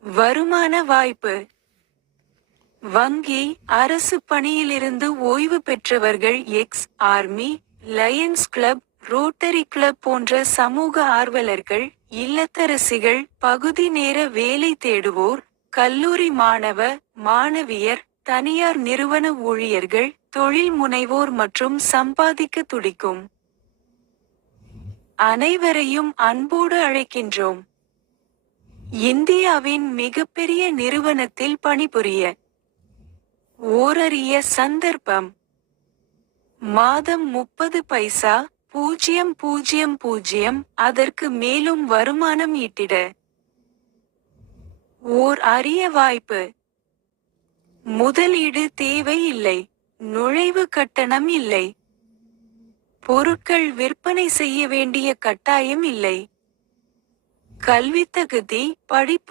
வருமான வாய்ப்பு. வங்கி, அரசு பணியிலிருந்து ஓய்வு பெற்றவர்கள், army, Lions club, rotary club போன்ற சமூக ஆர்வலர்கள், இல்லத்தரசிகள், பகுதி நேர வேலை தேடுவோர், கல்லூரி மாணவ, மாணவியர், தனியார் நிறுவன ஊழியர்கள், தொழில் முனைவோர் மற்றும் சம்பாதிக்க துடிக்கும் அனைவரையும் அன்போடு அழைக்கின்றோம். இந்தியாவின் மிகப்பெரிய நிறுவனத்தில் பணிபுரிய ஓரரிய சந்தர்ப்பம். மாதம் 30 பைசா, 000, அதற்கு மேலும் வருமானம் ஈட்டிட ஓர் அரிய வாய்ப்பு. முதலீடு தேவை இல்லை. நுழைவு கட்டணம் இல்லை. பொருட்கள் விற்பனை செய்ய வேண்டிய கட்டாயம் இல்லை. கல்வித் தகுதி, படிப்பு